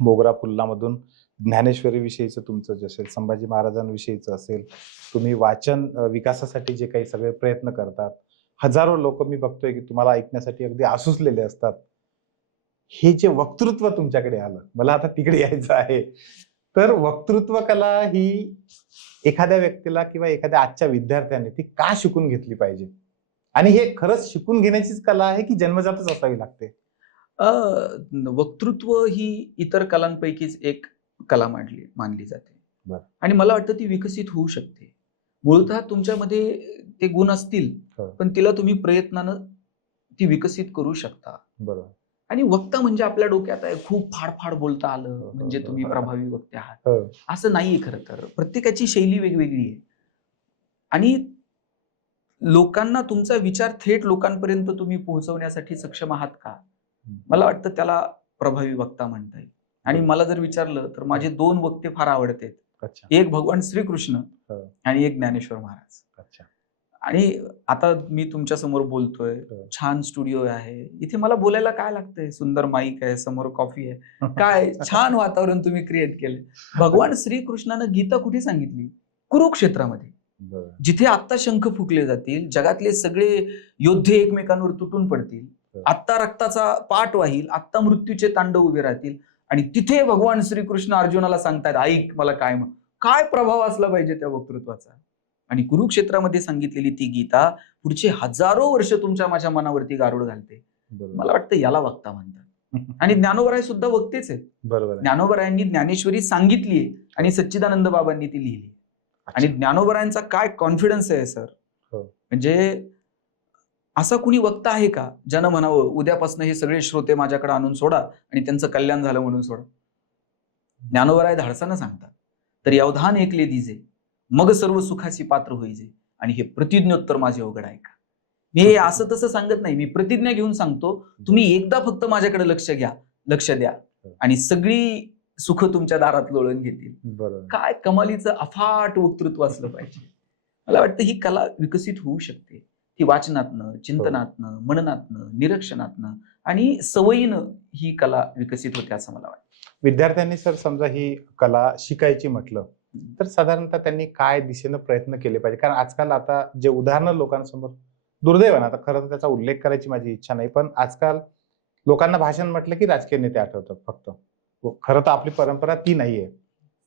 मोगरा फुल्लामधून ज्ञानेश्वरीविषयीचं तुमचं जे असेल संभाजी महाराजांविषयीचं असेल तुम्ही वाचन विकासासाठी जे काही सगळे प्रयत्न करतात. हजारो लोक मी बघतोय की तुम्हाला ऐकण्यासाठी अगदी आसुसलेले असतात. हे जे वक्तृत्व तुमच्याकडे आलं मला आता तिकडे यायचं आहे. तर वक्तृत्व कला ही एखाद्या व्यक्तीला किंवा एखाद्या आजच्या विद्यार्थ्याने ती का शिकून घेतली पाहिजे? आणि हे खरंच शिकून घेण्याचीच कला आहे की जन्मजातच असावी लागते? वक्तृत्व ही इतर कलांपैकीच एक कला मांडली मानली जाते. आणि मला वाटतं ती विकसित होऊ शकते. मूळतः तुमच्यामध्ये ते गुण असतील हो. पण तिला तुम्ही प्रयत्नानं ती विकसित करू शकता. बरोबर. आणि वक्ता म्हणजे आपल्या डोक्यात आहे खूप फाडफाड बोलता आलं हो, म्हणजे हो, तुम्ही हो. प्रभावी वक्ते आहात. असं नाहीये खरं तर. प्रत्येकाची शैली वेगवेगळी आहे. आणि लोकांना तुमचा विचार थेट लोकांपर्यंत तुम्ही पोहोचवण्यासाठी सक्षम आहात का? मला वाटतं त्याला प्रभावी वक्ता म्हणता येईल. आणि मला जर विचारलं तर माझे दोन वक्ते फार आवडते. एक भगवान श्रीकृष्ण. आणि एक ज्ञानेश्वर महाराज. आणि आता मी तुमच्यासमोर बोलतोय. छान स्टुडिओ आहे. इथे मला बोलायला काय लागतंय? सुंदर माईक आहे समोर कॉफी आहे. काय छान वातावरण तुम्ही क्रिएट केलं भगवान श्रीकृष्णानं गीता कुठे सांगितली? कुरुक्षेत्रामध्ये. जिथे आत्ता शंख फुकले जातील जगातले सगळे योद्धे एकमेकांवर तुटून पडतील. आत्ता रक्ताचा पाठ वाहील आत्ता मृत्यूचे तांडव उभे राहतील आणि तिथे भगवान श्रीकृष्ण अर्जुनाला सांगतायत ऐक मला काय म्हण काय प्रभाव असला पाहिजे त्या वक्तृत्वाचा? आणि कुरुक्षेत्रामध्ये सांगितलेली ती गीता पुढचे हजारो वर्ष तुमच्या माझ्या मनावरती गारुड घालते. मला वाटतं याला वक्ता म्हणतात. आणि ज्ञानोबराय सुद्धा वक्तेच आहेत. बरोबर. ज्ञानोबरायांनी ज्ञानेश्वरी सांगितली आणि सच्चिदानंद बाबांनी ती लिहिली आणि ज्ञानोबरायांचा काय कॉन्फिडन्स आहे सर हो. म्हणजे असा कुणी वक्ता आहे का ज्यानं म्हणावं उद्यापासून हे सगळे श्रोते माझ्याकडे आणून सोडा आणि त्यांचं कल्याण झालं म्हणून सोडा. ज्ञानोबराय धाडसानं सांगतात तर अवधान ऐकले दिजे मग सर्व सुखाची पात्र होईजे आणि हे प्रतिज्ञोत्तर माझे अवघड आहे का? मी हे असं तसं सांगत नाही मी प्रतिज्ञा घेऊन सांगतो तुम्ही एकदा फक्त माझ्याकडे लक्ष घ्या लक्ष द्या आणि सगळी सुख तुमच्या दारात लोळून घेतील. काय कमालीचं अफाट वक्तृत्व असलं पाहिजे. मला वाटतं ही कला विकसित होऊ शकते. ती वाचनातनं चिंतनातनं मननातनं निरीक्षणातनं आणि सवयीनं ही कला विकसित होते असं मला वाटतं. विद्यार्थ्यांनी सर समजा ही कला शिकायची म्हटलं तर साधारणतः त्यांनी काय दिशेनं प्रयत्न केले पाहिजे? कारण आजकाल आता जे उदाहरणं लोकांसमोर दुर्दैवानं आता खरं तर त्याचा उल्लेख करायची माझी इच्छा नाही पण आजकाल लोकांना भाषण म्हटलं की राजकीय नेते आठवतात फक्त. व खरं तर आपली परंपरा ती नाहीये.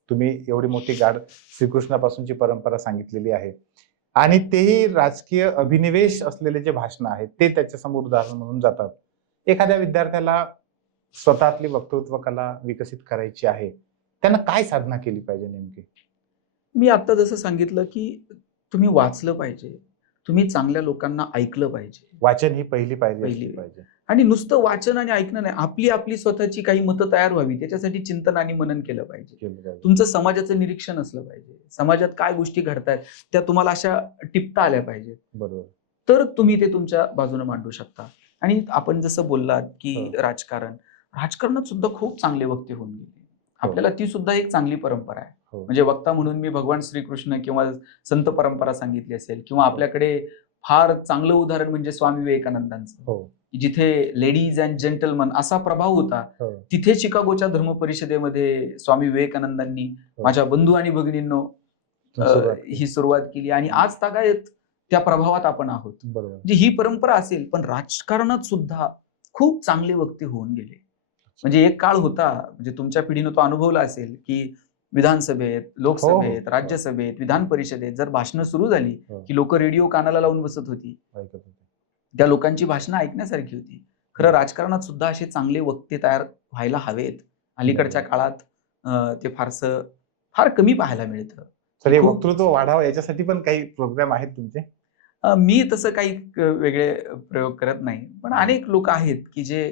तुम्ही एवढी मोठी गाड श्रीकृष्णापासूनची परंपरा सांगितलेली आहे. आणि तेही राजकीय अभिनिवेश असलेले जे भाषण आहेत ते त्याच्यासमोर उदाहरण म्हणून जातात. एखाद्या विद्यार्थ्याला स्वतःतली वक्तृत्व कला विकसित करायची आहे त्यांना काय साधना केली पाहिजे नेमकी? मी आता जसं सांगितलं की तुम्ही वाचलं पाहिजे. तुम्ही चांगल्या लोकांना ऐकलं पाहिजे. वाचन ही पहिली पायरी पहिली. पाहिजे. आणि नुसतं वाचन आणि ऐकणं नाही. आपली आपली स्वतःची काही मतं तयार व्हावी. त्याच्यासाठी चिंतन आणि मनन केलं पाहिजे. केलं पाहिजे. तुमचं समाजाचं निरीक्षण असलं पाहिजे. समाजात काय गोष्टी घडतायत त्या तुम्हाला अशा टिपता आल्या पाहिजेत. बरोबर. तर तुम्ही ते तुमच्या बाजूने मांडू शकता. आणि आपण जसं बोललात की हो. राजकारण. राजकारणात सुद्धा खूप चांगले वक्ते होऊन गेले. आपल्याला ती सुद्धा एक चांगली परंपरा आहे. हो. म्हणजे वक्ता म्हणून मी भगवान श्रीकृष्ण किंवा संत परंपरा सांगितली असेल किंवा आपल्याकडे फार चांगलं उदाहरण म्हणजे स्वामी विवेकानंदांचं. हो. जिथे लेडीज अँड जेंटलमन असा प्रभाव होता हो. तिथे शिकागोच्या धर्म परिषदेमध्ये स्वामी विवेकानंदांनी हो. माझ्या बंधू आणि भगिनींनो. ही सुरुवात केली आणि आज तागायत त्या प्रभावात आपण आहोत. म्हणजे ही परंपरा असेल पण राजकारणात सुद्धा खूप चांगले वक्ते होऊन गेले. म्हणजे एक काळ होता म्हणजे तुमच्या पिढीनं तो अनुभवला असेल की विधानसभेत लोकसभेत हो. राज्यसभेत विधान परिषदेत जर भाषणं सुरू झाली हो. की लोक रेडिओ कानाला लावून बसत होती. त्या लोकांची भाषणं ऐकण्यासारखी होती खरं राजकारणात सुद्धा असे चांगले वक्ते तयार व्हायला हवेत अलीकडच्या. काळात ते फारसं फार कमी पाहायला मिळतं तर हे वक्तृत्व वाढावं याच्यासाठी पण काही प्रोग्राम आहेत तुमचे मी तसं काही वेगळे प्रयोग करत नाही पण अनेक लोक आहेत की जे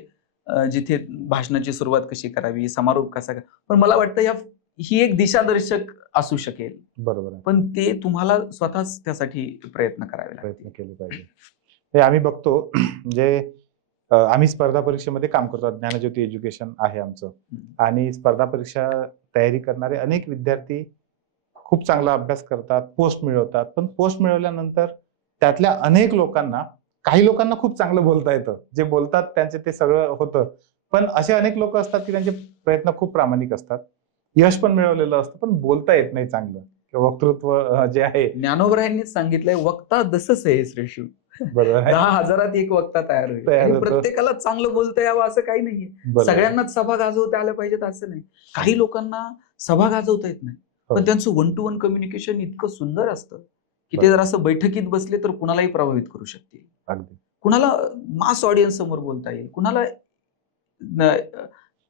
जिथे भाषणाची सुरुवात कशी करावी समारोप कसा कर- पण मला वाटतं या ही एक दिशादर्शक असू शकेल. बरोबर आहे. पण ते तुम्हाला स्वतःच त्यासाठी प्रयत्न करावे लागतील. प्रयत्न केले पाहिजे. हे आम्ही बघतो अ, आम्ही स्पर्धा परीक्षेमध्ये काम करतो. ज्ञानज्योती एज्युकेशन आहे आमचं. आणि स्पर्धा परीक्षा तयारी करणारे अनेक विद्यार्थी खूप चांगला अभ्यास करतात पोस्ट मिळवतात. पण पोस्ट मिळवल्यानंतर त्यातल्या अनेक लोकांना काही लोकांना खूप चांगलं बोलता येतं. जे बोलतात त्यांचे ते सगळं होतं. पण असे अनेक लोक असतात की त्यांचे प्रयत्न खूप प्रामाणिक असतात. यश पण मिळवलेलं असतं पण बोलता येत नाही चांगलं. किंवा वक्तृत्व जे आहे. ज्ञानोबरायांनीच सांगितलंय वक्ता दसच आहे श्रेषू बरोबर आहे. दहा हजारात एक वक्ता तयार होईल. प्रत्येकाला चांगलं बोलता यावं असं काही नाहीये. सगळ्यांनाच सभा गाजवता आल्या पाहिजेत असं नाही. काही लोकांना सभा गाजवता येत नाही. हो. पण त्यांचं वन टू वन कम्युनिकेशन इतकं सुंदर असतं की ते. जर असं बैठकीत बसले तर कुणालाही प्रभावित करू शकतील. अगदी. कुणाला मास ऑडियन्स समोर बोलता येईल. कुणाला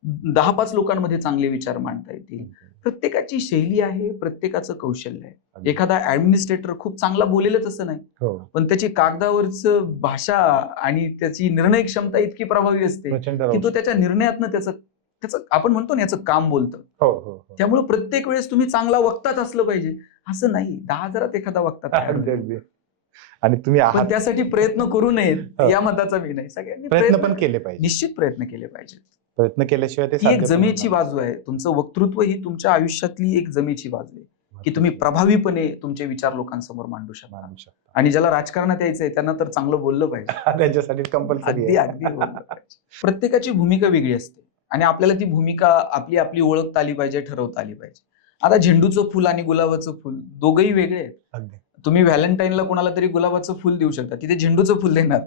दहा पाच लोकांमध्ये चांगले विचार मांडता येतील. प्रत्येकाची शैली आहे प्रत्येकाचं कौशल्य आहे. एखादा ऍडमिनिस्ट्रेटर खूप चांगला बोलेलच असं नाही. हो. पण त्याची कागदावरच भाषा आणि त्याची निर्णय क्षमता इतकी प्रभावी असते की तो त्याच्या निर्णयातनं त्याचं त्याचं आपण म्हणतो ना याचं काम बोलतं. हो हो. त्यामुळे प्रत्येक वेळेस तुम्ही चांगला वक्ताच असलं पाहिजे. असं नाही. दहा हजारात एखादा वक्ता आणि तुम्ही त्यासाठी प्रयत्न करू नयेत. या मताचा मी नाही सगळ्यांनी प्रयत्न पण केले पाहिजे. निश्चित प्रयत्न केले पाहिजेत. प्रयत्न केल्याशिवाय ते एक जमेची बाजू आहे. तुमचं वक्तृत्व ही तुमच्या आयुष्यातली एक जमेची बाजू आहे. की तुम्ही प्रभावीपणे तुमचे विचार लोकांसमोर मांडू शकता. आणि ज्याला राजकारणात यायचंय त्यांना तर चांगलं बोललं पाहिजे. त्यांच्यासाठी कंपल्सरी. प्रत्येकाची भूमिका वेगळी असते. आणि आपल्याला ती भूमिका आपली आपली ओळखता आली पाहिजे ठरवता आली पाहिजे. आता झेंडूचं फुल आणि गुलाबाचं फुल दोघंही वेगळे आहेत. तुम्ही व्हॅलेंटाईनला कोणाला तरी गुलाबाचं फुल देऊ शकता. तिथे झेंडूचं फुल देणार.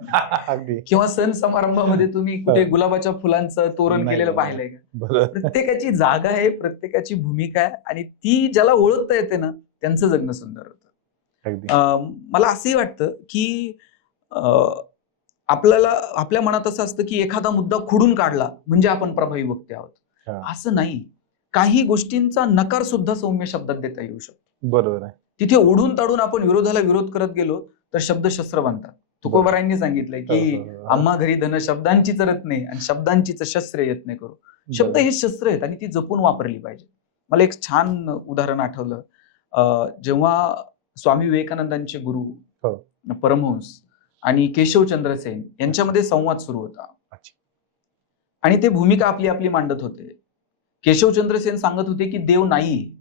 किंवा सण समारंभामध्ये तुम्ही कुठे. गुलाबाच्या फुलांचं तोरण केलेलं. पाहिलंय का? प्रत्येकाची जागा आहे प्रत्येकाची भूमिका आहे आणि ती ज्याला ओळखता येते ना त्यांचं जगणं सुंदर होतं. मला असंही वाटतं की आपल्याला आपल्या मनात असं असतं की एखादा मुद्दा खुडून काढला म्हणजे आपण प्रभावी वक्ते आहोत. असं नाही. काही गोष्टींचा नकार सुद्धा सौम्य शब्दात देता येऊ शकतो. बरोबर आहे. तिथे ओढून ताडून आपण विरोधाला विरोध करत गेलो तर शब्द शस्त्र बनतात तुकोबारायांनी सांगितलंय की. आम्हा घरी धन शब्दांची चरत नाही आणि शब्दांचीच शस्त्र येत नाही करू शब्द. हे शस्त्र आहेत आणि ती जपून वापरली पाहिजे मला एक छान उदाहरण आठवलं अं, जेव्हा स्वामी विवेकानंदांचे गुरु हो. परमहंस आणि केशवचंद्र सेन यांच्यामध्ये संवाद सुरू होता. आणि ते भूमिका आपली आपली मांडत होते केशवचंद्र सेन सांगत होते की देव नाही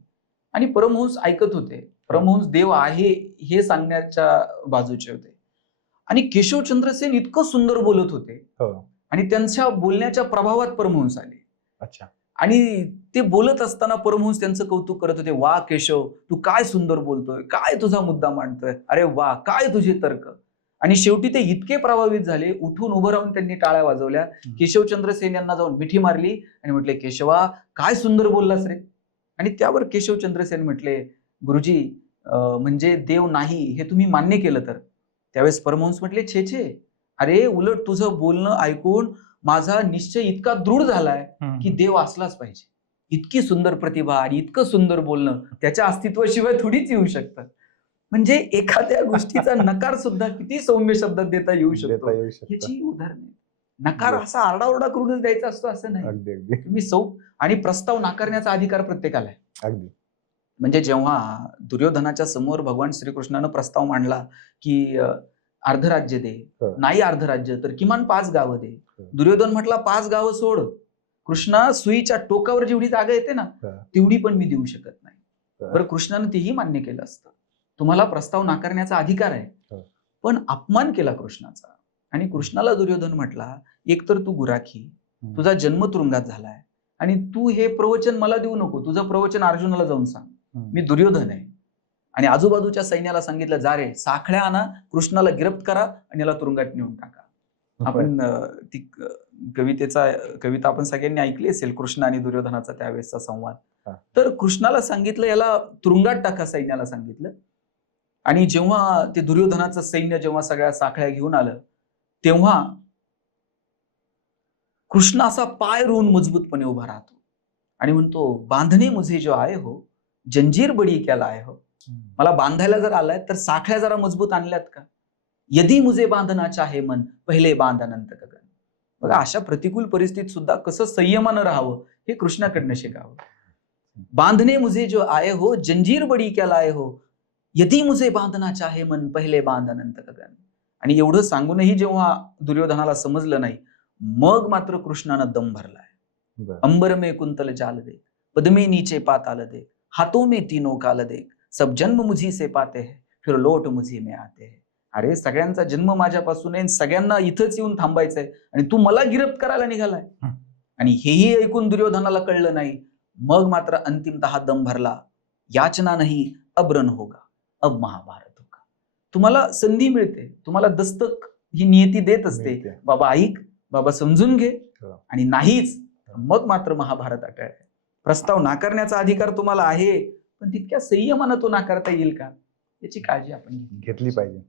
आणि परमहंस ऐकत होते. परमहंस देव आहे हे सांगण्याच्या बाजूचे होते. आणि केशवचंद्र सेन इतकं सुंदर बोलत होते. हो. आणि त्यांच्या बोलण्याच्या प्रभावात परमहंस आले. अच्छा. आणि ते बोलत असताना परमहंस त्यांचं कौतुक करत होते वा केशव तू काय सुंदर बोलतोय काय तुझा मुद्दा मांडतोय? अरे वा काय तुझे तर्क? आणि शेवटी ते इतके प्रभावित झाले उठून उभं राहून त्यांनी टाळ्या वाजवल्या. केशवचंद्र सेन यांना जाऊन मिठी मारली आणि म्हटले केशवा काय सुंदर बोललास रे? आणि त्यावर केशवचंद्र सेन म्हटले गुरुजी म्हणजे देव नाही हे तुम्ही मान्य केलं तर. त्यावेळेस परमहंस म्हटले छे छे. अरे उलट तुझं बोलणं ऐकून माझा निश्चय इतका दृढ झालाय की देव असलाच पाहिजे. इतकी सुंदर प्रतिभा आणि इतकं सुंदर बोलणं त्याच्या अस्तित्वाशिवाय थोडीच येऊ शकतं. म्हणजे एखाद्या गोष्टीचा नकार सुद्धा किती सौम्य शब्दात देता येऊ शकतो. देता येऊ शकतं. याची उदाहरण नकार. असा आरडाओरडा करूनच द्यायचा असतो असं नाही तुम्ही सौ आणि प्रस्ताव नाकारण्याचा अधिकार प्रत्येकाला आहे अगदी म्हणजे जेव्हा दुर्योधनाच्या समोर भगवान श्रीकृष्णानं प्रस्ताव मांडला की अं, अर्धराज्य दे. नाही अर्धराज्य तर किमान पाच गावं दे. दुर्योधन म्हटला पाच गावं सोड कृष्णा सुईच्या टोकावर जेवढी जागा येते ना. तेवढी पण मी देऊ शकत नाही. बरं कृष्णानं तेही मान्य केलं असतं तुम्हाला प्रस्ताव नाकारण्याचा अधिकार आहे. पण अपमान केला कृष्णाचा आणि कृष्णाला दुर्योधन म्हटला एक तर तू गुराखी. तुझा जन्म तुरुंगात झालाय आणि तू हे प्रवचन मला देऊ नको तुझं प्रवचन अर्जुनाला जाऊन सांग. मी दुर्योधन आहे आणि आजूबाजूच्या सैन्याला सांगितलं जा रे साखळ्या आणा कृष्णाला गिरफ्त करा आणि याला तुरुंगात नेऊन टाका आपण ती कवितेचा कविता आपण सगळ्यांनी ऐकली असेल कृष्ण आणि दुर्योधनाचा त्यावेळेसचा संवाद. तर कृष्णाला सांगितलं याला तुरुंगात टाका सैन्याला सांगितलं आणि जेव्हा ते दुर्योधनाचं सैन्य जेव्हा सगळ्या साखळ्या घेऊन आलं तेव्हा कृष्ण असा पाय रोवून मजबूतपणे उभा राहतो. आणि म्हणतो बांधणे मुझे जो आहे हो जंजीर बडी केला आहे हो? मला बांधायला जर आलाय तर साखळ्या जरा मजबूत आणल्यात का? यदी मुझे बांधना चाहे मन पहिले बांध अनंत गगन बघा अशा प्रतिकूल परिस्थितीत सुद्धा कसं संयमानं राहावं हे कृष्णाकडनं शिकावं. बांधणे मुझे जो आहे हो जंजीर बडी केला आहे हो? यदी मुझे बांधना चाहे मन पहिले बांध अनंत गगन आणि एवढं सांगूनही जेव्हा दुर्योधनाला समजलं नाही मग मात्र कृष्णानं दम भरलाय बरं. अंबर में कुंतल जाल दे पद्मे नीचे पाताल दे हाथों में तीनों काल दे सब जन्म मुझी से पाते हैं फिर लोट मुझी में आते हैं अरे सगळ्यांचा जन्म माझ्यापासून आहे सगळ्यांना इथंच येऊन थांबायचंय आणि तू मला गिरफ्त करायला निघालाय. आणि हेही ऐकून दुर्योधनाला कळलं नाही मग मात्र अंतिमतः दम भरला याचना नाही अब रण होगा अब महाभारत तुम्हाला संधी मिळते. तुम्हाला दस्तक ही नियती देत असते. बाबा ऐक बाबा समजून घे हो. आणि नाहीच मग मात्र महाभारत अटळ प्रस्ताव नाकारण्याचा अधिकार तुम्हाला आहे पण तितक्या संयमानं तो नाकारता येईल का? याची काळजी आपण घेतली पाहिजे.